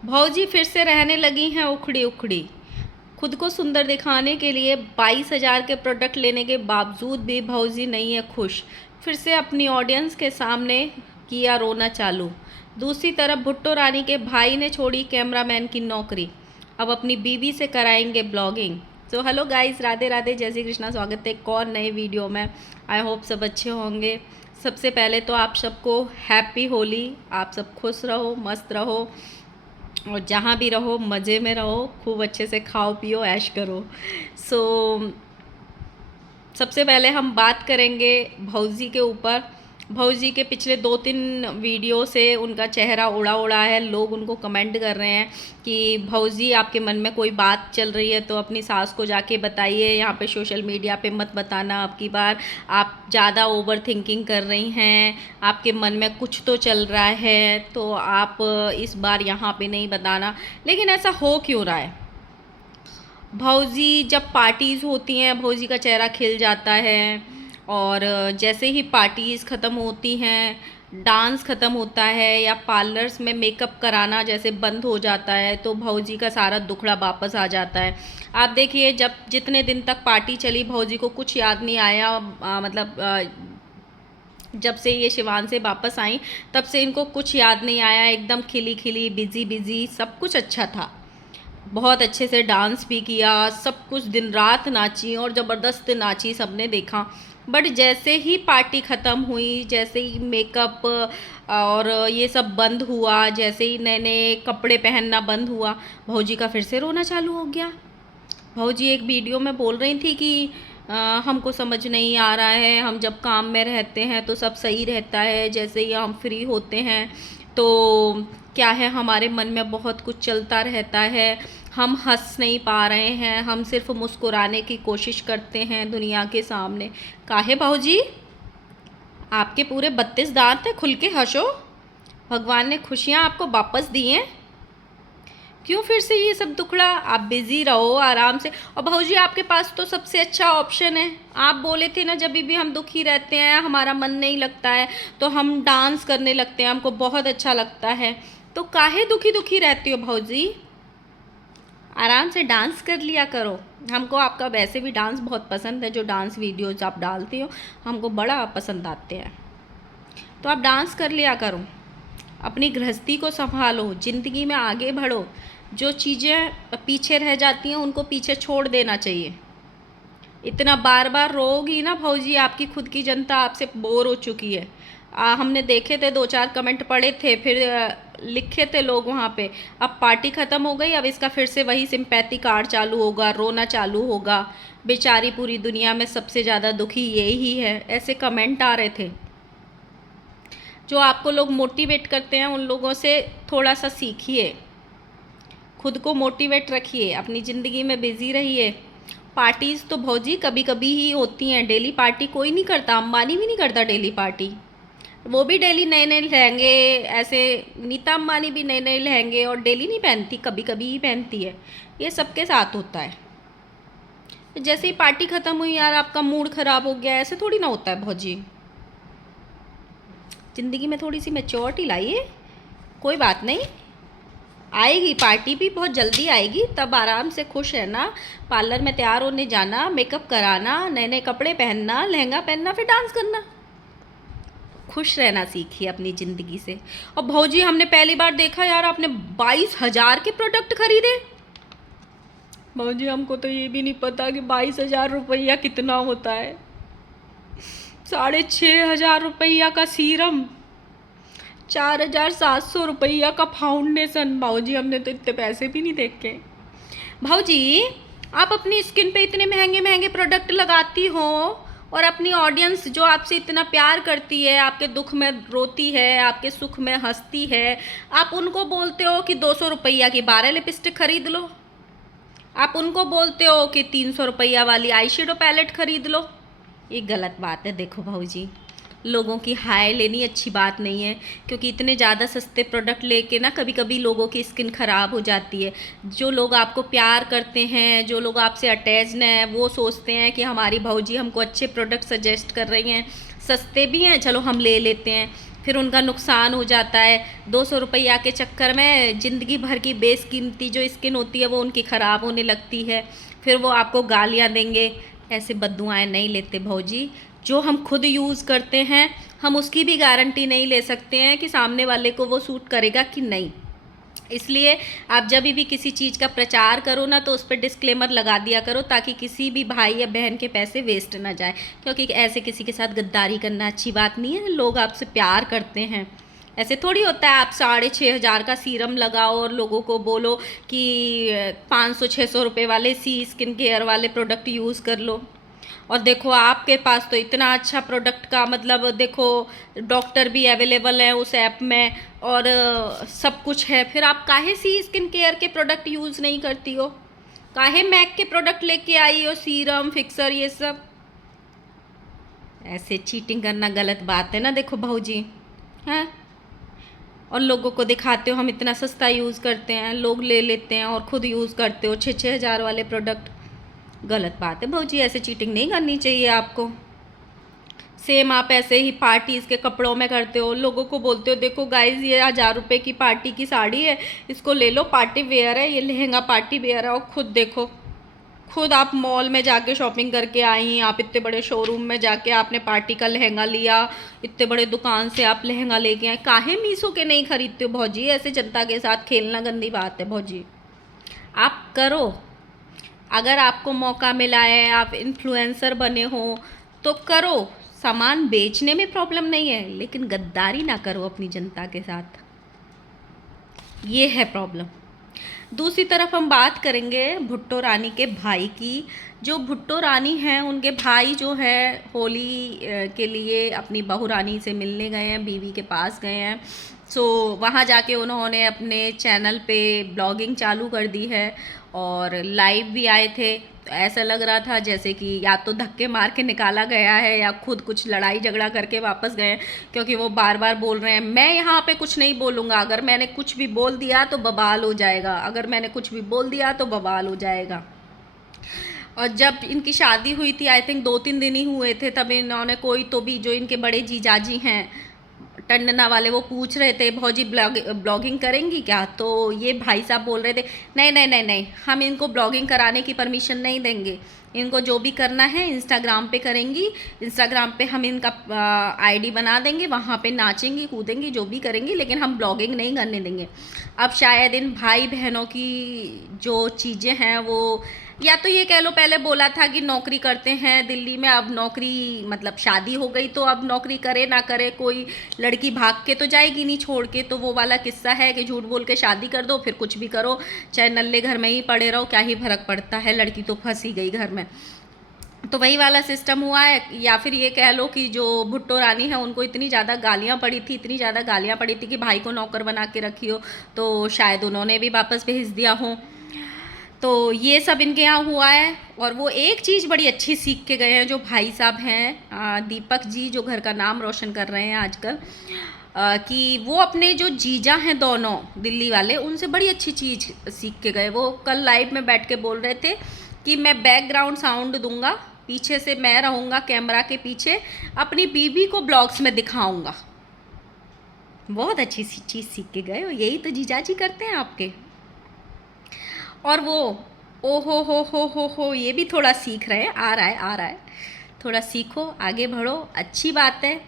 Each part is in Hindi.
भौजी फिर से रहने लगी हैं उखड़ी उखड़ी। खुद को सुंदर दिखाने के लिए 22,000 के प्रोडक्ट लेने के बावजूद भी भौजी नहीं है खुश। फिर से अपनी ऑडियंस के सामने किया रोना चालू। दूसरी तरफ भुट्टो रानी के भाई ने छोड़ी कैमरामैन की नौकरी, अब अपनी बीवी से कराएंगे blogging. So hello guys, Radhe Radhe, जय श्री कृष्णा। स्वागत है एक और नए वीडियो में। आई होप सब अच्छे होंगे। सबसे पहले तो आप सबको हैप्पी होली। आप सब खुश रहो, मस्त रहो और जहाँ भी रहो मज़े में रहो, खूब अच्छे से खाओ पियो ऐश करो। सो सबसे पहले हम बात करेंगे भौजी के ऊपर। भौजी के पिछले 2-3 वीडियो से उनका चेहरा उड़ा उड़ा है। लोग उनको कमेंट कर रहे हैं कि भौजी आपके मन में कोई बात चल रही है तो अपनी सास को जाके बताइए, यहाँ पे सोशल मीडिया पे मत बताना। अब की बार आप ज़्यादा ओवर थिंकिंग कर रही हैं, आपके मन में कुछ तो चल रहा है, तो आप इस बार यहाँ पे नहीं बताना। लेकिन ऐसा हो क्यों रहा है? भौजी जब पार्टीज़ होती हैं भौजी का चेहरा खिल जाता है, और जैसे ही पार्टीज़ ख़त्म होती हैं, डांस ख़त्म होता है या पार्लर्स में मेकअप कराना जैसे बंद हो जाता है, तो भौजी का सारा दुखड़ा वापस आ जाता है। आप देखिए, जब जितने दिन तक पार्टी चली भौजी को कुछ याद नहीं आया। जब से ये शिवान से वापस आई तब से इनको कुछ याद नहीं आया। एकदम खिली खिली, बिजी बिजी, सब कुछ अच्छा था। बहुत अच्छे से डांस भी किया, सब कुछ दिन रात नाची और ज़बरदस्त नाची, सबने देखा। बट जैसे ही पार्टी ख़त्म हुई, जैसे ही मेकअप और ये सब बंद हुआ, जैसे ही नए नए कपड़े पहनना बंद हुआ, भौजी का फिर से रोना चालू हो गया। भौजी एक वीडियो में बोल रही थी कि हमको समझ नहीं आ रहा है, हम जब काम में रहते हैं तो सब सही रहता है, जैसे ही हम फ्री होते हैं तो क्या है, हमारे मन में बहुत कुछ चलता रहता है, हम हंस नहीं पा रहे हैं, हम सिर्फ मुस्कुराने की कोशिश करते हैं दुनिया के सामने। काहे भौजी, आपके पूरे 32 दांत हैं, खुल के हंसो। भगवान ने खुशियाँ आपको वापस दी हैं, क्यों फिर से ये सब दुखड़ा? आप बिज़ी रहो आराम से। और भौजी आपके पास तो सबसे अच्छा ऑप्शन है। आप बोले थे ना, जब भी हम दुखी रहते हैं, हमारा मन नहीं लगता है, तो हम डांस करने लगते हैं, हमको बहुत अच्छा लगता है। तो काहे दुखी दुखी रहती हो भौजी? आराम से डांस कर लिया करो। हमको आपका वैसे भी डांस बहुत पसंद है, जो डांस वीडियोज आप डालती हो हमको बड़ा पसंद आते हैं, तो आप डांस कर लिया करो। अपनी गृहस्थी को संभालो, ज़िंदगी में आगे बढ़ो। जो चीज़ें पीछे रह जाती हैं उनको पीछे छोड़ देना चाहिए। इतना बार बार रोगी ना भौजी, आपकी खुद की जनता आपसे बोर हो चुकी है। हमने देखे थे, 2-4 कमेंट पढ़े थे, फिर लिखे थे लोग वहाँ पे। अब पार्टी ख़त्म हो गई, अब इसका फिर से वही सिंपैथी कार्ड चालू होगा, रोना चालू होगा। बेचारी पूरी दुनिया में सबसे ज़्यादा दुखी यही है, ऐसे कमेंट आ रहे थे। जो आपको लोग मोटिवेट करते हैं उन लोगों से थोड़ा सा सीखिए, खुद को मोटिवेट रखिए, अपनी ज़िंदगी में बिज़ी रहिए। पार्टीज़ तो भौजी कभी कभी ही होती हैं, डेली पार्टी कोई नहीं करता। अंबानी भी नहीं करता डेली पार्टी, वो भी डेली नए नए लहंगे, ऐसे नीता अंबानी भी नए नए लहंगे और डेली नहीं पहनती, कभी कभी ही पहनती है। ये सबके साथ होता है। जैसे ही पार्टी ख़त्म हुई, यार आपका मूड ख़राब हो गया, ऐसे थोड़ी ना होता है भौजी। ज़िंदगी में थोड़ी सी मैच्योरिटी लाइए। कोई बात नहीं, आएगी पार्टी भी, बहुत जल्दी आएगी, तब आराम से खुश रहना, पार्लर में तैयार होने जाना, मेकअप कराना, नए नए कपड़े पहनना, लहंगा पहनना, फिर डांस करना। खुश रहना सीखिए अपनी ज़िंदगी से। और भौजी हमने पहली बार देखा यार, आपने 22,000 के प्रोडक्ट खरीदे। भौजी हमको तो ये भी नहीं पता कि 22,000 रुपया कितना होता है। 6,500 रुपया का सीरम, 4,700 रुपया का फाउंडेशन। भाऊजी हमने तो इतने पैसे भी नहीं देखे। भाऊजी आप अपनी स्किन पे इतने महंगे महंगे प्रोडक्ट लगाती हो, और अपनी ऑडियंस जो आपसे इतना प्यार करती है, आपके दुख में रोती है, आपके सुख में हंसती है, आप उनको बोलते हो कि 200 रुपया की 12 लिपस्टिक खरीद लो। आप उनको बोलते हो कि 300 रुपया वाली आई शेडो पैलेट खरीद लो। ये गलत बात है। देखो भाऊजी, लोगों की हाय लेनी अच्छी बात नहीं है, क्योंकि इतने ज़्यादा सस्ते प्रोडक्ट लेके ना कभी कभी लोगों की स्किन ख़राब हो जाती है। जो लोग आपको प्यार करते हैं, जो लोग आपसे अटैच्ड हैं, वो सोचते हैं कि हमारी भौजी हमको अच्छे प्रोडक्ट सजेस्ट कर रही हैं, सस्ते भी हैं, चलो हम ले लेते हैं। फिर उनका नुकसान हो जाता है। 200 रुपया के चक्कर में ज़िंदगी भर की बेशकीमती जो स्किन होती है वो उनकी ख़राब होने लगती है। फिर वो आपको गालियाँ देंगे। ऐसे बद्दुआएँ नहीं लेते भौजी। जो हम खुद यूज़ करते हैं हम उसकी भी गारंटी नहीं ले सकते हैं कि सामने वाले को वो सूट करेगा कि नहीं। इसलिए आप जब भी किसी चीज़ का प्रचार करो ना तो उस पर डिस्क्लेमर लगा दिया करो, ताकि किसी भी भाई या बहन के पैसे वेस्ट ना जाए। क्योंकि ऐसे किसी के साथ गद्दारी करना अच्छी बात नहीं है। लोग आपसे प्यार करते हैं। ऐसे थोड़ी होता है आप 6,500 का सीरम लगाओ और लोगों को बोलो कि 500-600 रुपये वाले स्किन केयर वाले प्रोडक्ट यूज़ कर लो। और देखो आपके पास तो इतना अच्छा प्रोडक्ट का मतलब देखो डॉक्टर भी अवेलेबल है उस ऐप में, और सब कुछ है। फिर आप काहे स्किन केयर के प्रोडक्ट यूज़ नहीं करती हो? काहे मैक के प्रोडक्ट लेके आई हो, सीरम फिक्सर ये सब? ऐसे चीटिंग करना गलत बात है ना। देखो भाऊजी, हैं, और लोगों को दिखाते हो हम इतना सस्ता यूज़ करते हैं, लोग ले लेते हैं और ख़ुद यूज़ करते हो 6,000 वाले प्रोडक्ट। गलत बात है भाऊजी, ऐसे चीटिंग नहीं करनी चाहिए आपको। सेम आप ऐसे ही पार्टीज़ के कपड़ों में करते हो, लोगों को बोलते हो देखो गाइज़ ये 1000 रुपये की पार्टी की साड़ी है, इसको ले लो, पार्टी वेयर है, ये लहंगा पार्टी वेयर है। और खुद देखो, खुद आप मॉल में जाके शॉपिंग करके आई, आप इतने बड़े शोरूम में जाके आपने पार्टी का लहंगा लिया, इतने बड़े दुकान से आप लहंगा लेके आए। काहे मीशो के नहीं खरीदते हो भौजी? ऐसे जनता के साथ खेलना गंदी बात है भौजी। आप करो, अगर आपको मौका मिला है, आप इन्फ्लुएंसर बने हो तो करो। सामान बेचने में प्रॉब्लम नहीं है, लेकिन गद्दारी ना करो अपनी जनता के साथ, ये है प्रॉब्लम। दूसरी तरफ हम बात करेंगे भुट्टो रानी के भाई की। जो भुट्टो रानी हैं उनके भाई जो है होली के लिए अपनी बहू रानी से मिलने गए हैं, बीवी के पास गए हैं। सो वहाँ जाके उन्होंने अपने चैनल पे ब्लॉगिंग चालू कर दी है और लाइव भी आए थे। तो ऐसा लग रहा था जैसे कि या तो धक्के मार के निकाला गया है या खुद कुछ लड़ाई झगड़ा करके वापस गए हैं, क्योंकि वो बार बार बोल रहे हैं मैं यहाँ पे कुछ नहीं बोलूँगा, अगर मैंने कुछ भी बोल दिया तो बवाल हो जाएगा, अगर मैंने कुछ भी बोल दिया तो बवाल हो जाएगा। और जब इनकी शादी हुई थी, आई थिंक 2-3 दिन ही हुए थे, तब इन्होंने कोई तो भी जो इनके बड़े जीजाजी हैं टंडना वाले, वो पूछ रहे थे भौजी ब्लॉगिंग करेंगी क्या? तो ये भाई साहब बोल रहे थे नहीं नहीं नहीं नहीं, हम इनको ब्लॉगिंग कराने की परमिशन नहीं देंगे। इनको जो भी करना है इंस्टाग्राम पे करेंगी, इंस्टाग्राम पे हम इनका आईडी बना देंगे, वहाँ पे नाचेंगी कूदेंगी जो भी करेंगी, लेकिन हम ब्लॉगिंग नहीं करने देंगे। अब शायद इन भाई बहनों की जो चीज़ें हैं वो, या तो ये कह लो पहले बोला था कि नौकरी करते हैं दिल्ली में, अब नौकरी मतलब शादी हो गई तो अब नौकरी करे ना करे कोई लड़की भाग के तो जाएगी नहीं छोड़ के। तो वो वाला किस्सा है कि झूठ बोल के शादी कर दो, फिर कुछ भी करो, चाहे नल्ले घर में ही पड़े रहो, क्या ही फर्क पड़ता है, लड़की तो फंसी गई घर में। तो वही वाला सिस्टम हुआ है। या फिर ये कह लो कि जो भुट्टो रानी है उनको इतनी ज़्यादा गालियाँ पड़ी थी, इतनी ज़्यादा गालियाँ पड़ी थी कि भाई को नौकर बना के रखी हो, तो शायद उन्होंने भी वापस भेज दिया हो। तो ये सब इनके यहाँ हुआ है। और वो एक चीज़ बड़ी अच्छी सीख के गए हैं जो भाई साहब हैं, दीपक जी, जो घर का नाम रोशन कर रहे हैं आजकल, कि वो अपने जो जीजा हैं दोनों दिल्ली वाले, उनसे बड़ी अच्छी चीज़ सीख के गए। वो कल लाइव में बैठ के बोल रहे थे कि मैं बैकग्राउंड साउंड दूंगा, पीछे से मैं रहूँगा कैमरा के पीछे, अपनी बीवी को ब्लॉग्स में दिखाऊंगा। बहुत अच्छी सी चीज़ सीख के गए, और यही तो जीजाजी करते हैं आपके। और वो ओ हो ये भी थोड़ा सीख रहे हैं, आ रहा है, थोड़ा सीखो, आगे बढ़ो, अच्छी बात है।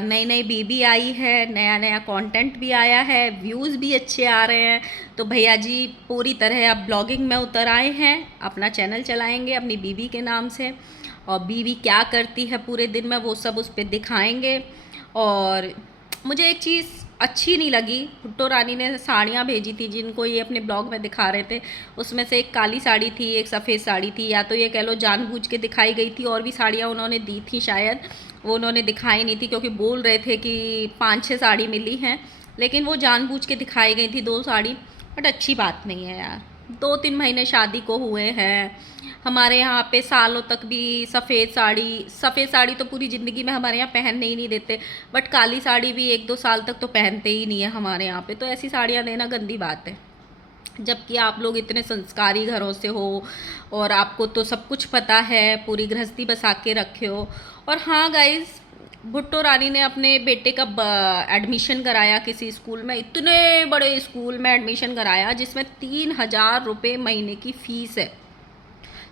नई नई बीबी आई है, नया नया कंटेंट भी आया है, व्यूज़ भी अच्छे आ रहे हैं। तो भैया जी पूरी तरह अब ब्लॉगिंग में उतर आए हैं, अपना चैनल चलाएंगे अपनी बीबी के नाम से, और बीवी क्या करती है पूरे दिन में वो सब उस पर दिखाएंगे। और मुझे एक चीज़ अच्छी नहीं लगी, भुट्टो रानी ने साड़ियाँ भेजी थी जिनको ये अपने ब्लॉग में दिखा रहे थे, उसमें से एक काली साड़ी थी, एक सफ़ेद साड़ी थी, या तो ये कह लो जानबूझ के दिखाई गई थी, और भी साड़ियाँ उन्होंने दी थी शायद, वो उन्होंने दिखाई नहीं थी क्योंकि बोल रहे थे कि 5-6 साड़ी मिली हैं, लेकिन वो जानबूझ के दिखाई गई थी 2 साड़ी। बट अच्छी बात नहीं है यार, 2-3 महीने शादी को हुए हैं, हमारे यहाँ पे सालों तक भी सफ़ेद साड़ी तो पूरी ज़िंदगी में हमारे यहाँ पहनने ही नहीं देते, बट काली साड़ी भी 1-2 साल तक तो पहनते ही नहीं है हमारे यहाँ पे। तो ऐसी साड़ियाँ देना गंदी बात है, जबकि आप लोग इतने संस्कारी घरों से हो और आपको तो सब कुछ पता है, पूरी गृहस्थी बसा के रखे हो। और हाँ गाइज़, भुट्टो रानी ने अपने बेटे का एडमिशन कराया किसी स्कूल में, इतने बड़े स्कूल में एडमिशन कराया जिसमें 3,000 रुपये महीने की फ़ीस है।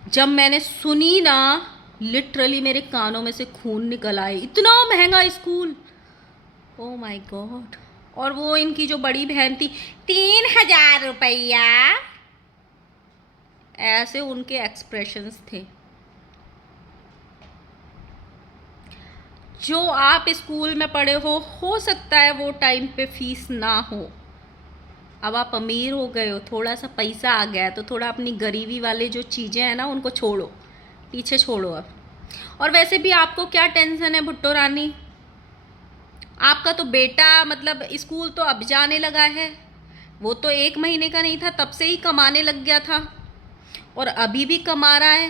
जब मैंने सुनी ना, लिटरली मेरे कानों में से खून निकल आए, इतना महंगा स्कूल, ओ माय गॉड। और वो इनकी जो बड़ी बहन थी, 3,000 रुपया, ऐसे उनके एक्सप्रेशंस थे। जो आप स्कूल में पढ़े हो सकता है वो टाइम पे फीस ना हो। अब आप अमीर हो गए हो, थोड़ा सा पैसा आ गया है, तो थोड़ा अपनी गरीबी वाले जो चीज़ें हैं ना उनको छोड़ो, पीछे छोड़ो अब। और वैसे भी आपको क्या टेंशन है भुट्टो रानी, आपका तो बेटा मतलब स्कूल तो अब जाने लगा है, वो तो 1 महीने का नहीं था तब से ही कमाने लग गया था और अभी भी कमा रहा है।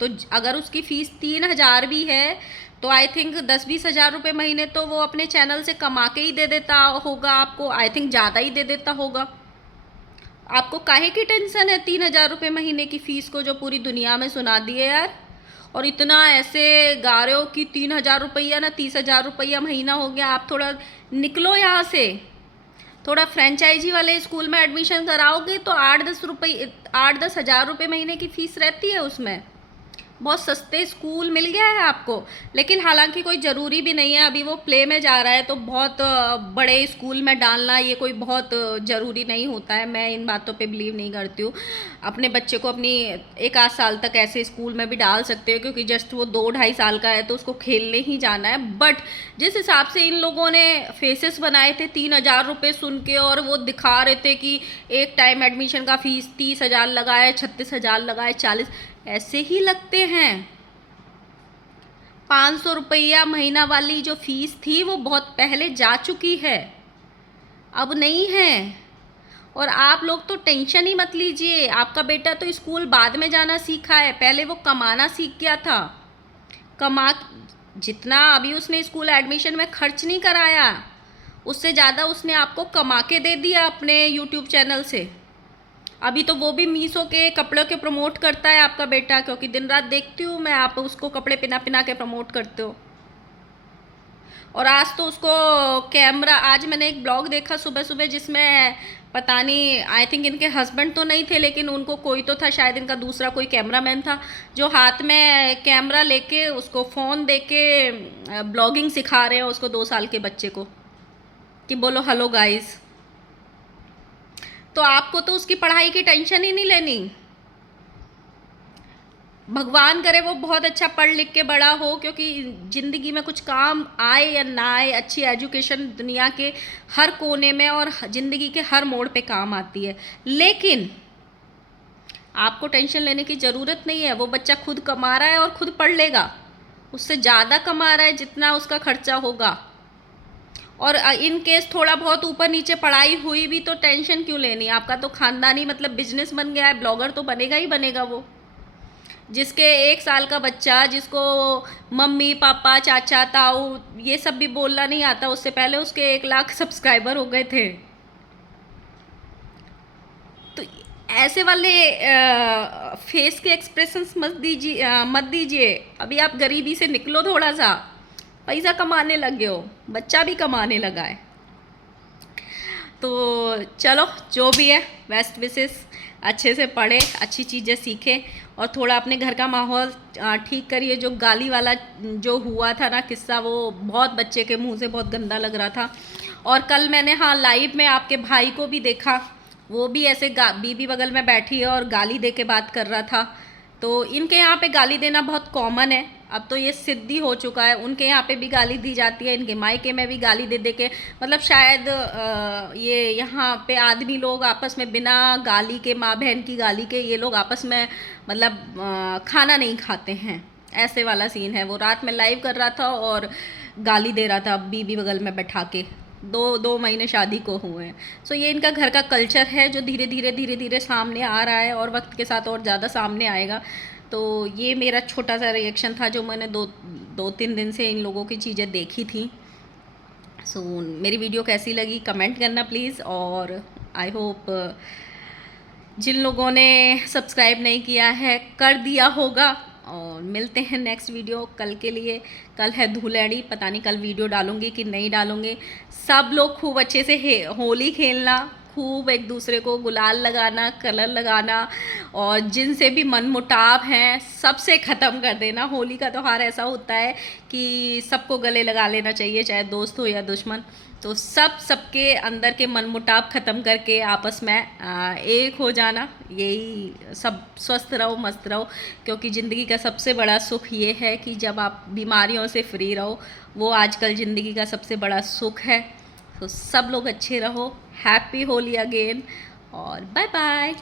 तो अगर उसकी फ़ीस 3,000 भी है तो आई थिंक 10-20 हज़ार रुपये महीने तो वो अपने चैनल से कमा के ही दे देता होगा आपको, आई थिंक ज़्यादा ही दे देता होगा। आपको काहे की टेंशन है 3,000 रुपये महीने की फ़ीस को, जो पूरी दुनिया में सुना दिए यार। और इतना ऐसे गा रहे हो कि 3,000 रुपया ना 30,000 रुपया महीना हो गया। आप थोड़ा निकलो यहाँ से, थोड़ा फ्रेंचाइजी वाले स्कूल में एडमिशन कराओगे तो 8-10 हज़ार रुपये महीने की फ़ीस रहती है उसमें। बहुत सस्ते स्कूल मिल गया है आपको। लेकिन हालांकि कोई ज़रूरी भी नहीं है, अभी वो प्ले में जा रहा है तो बहुत बड़े स्कूल में डालना ये कोई बहुत ज़रूरी नहीं होता है। मैं इन बातों पे बिलीव नहीं करती हूँ। अपने बच्चे को अपनी 1 आध साल तक ऐसे स्कूल में भी डाल सकते हो, क्योंकि जस्ट वो 2-2.5 साल का है तो उसको खेलने ही जाना है। बट जिस हिसाब से इन लोगों ने फेसेस बनाए थे 3,000 रुपये सुन के, और वो दिखा रहे थे कि एक टाइम एडमिशन का फ़ीस 30,000 लगाए, 36,000 लगाए, 40, ऐसे ही लगते हैं। 500 रुपया महीना वाली जो फीस थी वो बहुत पहले जा चुकी है, अब नहीं है। और आप लोग तो टेंशन ही मत लीजिए, आपका बेटा तो स्कूल बाद में जाना सीखा है, पहले वो कमाना सीख गया था। कमा जितना अभी उसने स्कूल एडमिशन में खर्च नहीं कराया, उससे ज़्यादा उसने आपको कमा के दे दिया अपने यूट्यूब चैनल से। अभी तो वो भी मीशो के कपड़ों के प्रमोट करता है आपका बेटा, क्योंकि दिन रात देखती हूँ मैं, आप उसको कपड़े पिना पिना के प्रमोट करते हो। और आज तो उसको कैमरा, आज मैंने एक ब्लॉग देखा सुबह सुबह जिसमें पता नहीं, आई थिंक इनके हस्बैंड तो नहीं थे लेकिन उनको कोई तो था, शायद इनका दूसरा कोई कैमरामैन था, जो हाथ में कैमरा लेके उसको फ़ोन दे के ब्लॉगिंग सिखा रहे हो उसको 2 साल के बच्चे को, कि बोलो हेलो गाइस। तो आपको तो उसकी पढ़ाई की टेंशन ही नहीं लेनी। भगवान करे वो बहुत अच्छा पढ़ लिख के बड़ा हो, क्योंकि ज़िंदगी में कुछ काम आए या ना आए, अच्छी एजुकेशन दुनिया के हर कोने में और ज़िंदगी के हर मोड़ पे काम आती है। लेकिन आपको टेंशन लेने की ज़रूरत नहीं है, वो बच्चा खुद कमा रहा है और खुद पढ़ लेगा, उससे ज़्यादा कमा रहा है जितना उसका खर्चा होगा। और इन केस थोड़ा बहुत ऊपर नीचे पढ़ाई हुई भी तो टेंशन क्यों लेनी, आपका तो खानदानी मतलब बिजनेस बन गया है, ब्लॉगर तो बनेगा ही बनेगा वो। जिसके 1 साल का बच्चा, जिसको मम्मी पापा चाचा ताऊ ये सब भी बोलना नहीं आता, उससे पहले उसके 1 लाख सब्सक्राइबर हो गए थे। तो ऐसे वाले फेस के एक्सप्रेशंस मत दीजिए। अभी आप गरीबी से निकलो, थोड़ा सा पैसा कमाने लगे हो, बच्चा भी कमाने लगा है। तो चलो जो भी है, बेस्ट विशेस, अच्छे से पढ़े, अच्छी चीज़ें सीखें और थोड़ा अपने घर का माहौल ठीक करिए। जो गाली वाला जो हुआ था ना किस्सा, वो बहुत बच्चे के मुंह से बहुत गंदा लग रहा था। और कल मैंने हाँ लाइव में आपके भाई को भी देखा, वो भी ऐसे बीबी बगल में बैठी है और गाली दे के बात कर रहा था। तो इनके यहाँ पे गाली देना बहुत कॉमन है, अब तो ये सिद्धि हो चुका है। उनके यहाँ पे भी गाली दी जाती है, इनके मायके में भी गाली दे दे के, मतलब शायद ये यहाँ पे आदमी लोग आपस में बिना गाली के, माँ बहन की गाली के, ये लोग आपस में मतलब खाना नहीं खाते हैं, ऐसे वाला सीन है। वो रात में लाइव कर रहा था और गाली दे रहा था बीबी बगल में बैठा के। 2 महीने शादी को हुए हैं। सो ये इनका घर का कल्चर है जो धीरे धीरे सामने आ रहा है और वक्त के साथ और ज़्यादा सामने आएगा। तो ये मेरा छोटा सा रिएक्शन था जो मैंने 2-3 दिन से इन लोगों की चीज़ें देखी थी। सो मेरी वीडियो कैसी लगी कमेंट करना प्लीज़। और आई होप जिन लोगों ने सब्सक्राइब नहीं किया है कर दिया होगा, और मिलते हैं नेक्स्ट वीडियो कल के लिए। कल है धुलेंडी, पता नहीं कल वीडियो डालूंगी कि नहीं डालूंगी। सब लोग खूब अच्छे से होली खेलना, खूब एक दूसरे को गुलाल लगाना, कलर लगाना, और जिनसे भी मनमुटाव हैं सबसे ख़त्म कर देना। होली का त्यौहार ऐसा होता है कि सबको गले लगा लेना चाहिए, चाहे दोस्त हो या दुश्मन। तो सबके अंदर के मनमुटाव ख़त्म करके आपस में एक हो जाना, यही सब। स्वस्थ रहो, मस्त रहो, क्योंकि ज़िंदगी का सबसे बड़ा सुख ये है कि जब आप बीमारियों से फ्री रहो, वो आजकल ज़िंदगी का सबसे बड़ा सुख है। तो सब लोग अच्छे रहो। हैप्पी होली अगेन, और बाय बाय।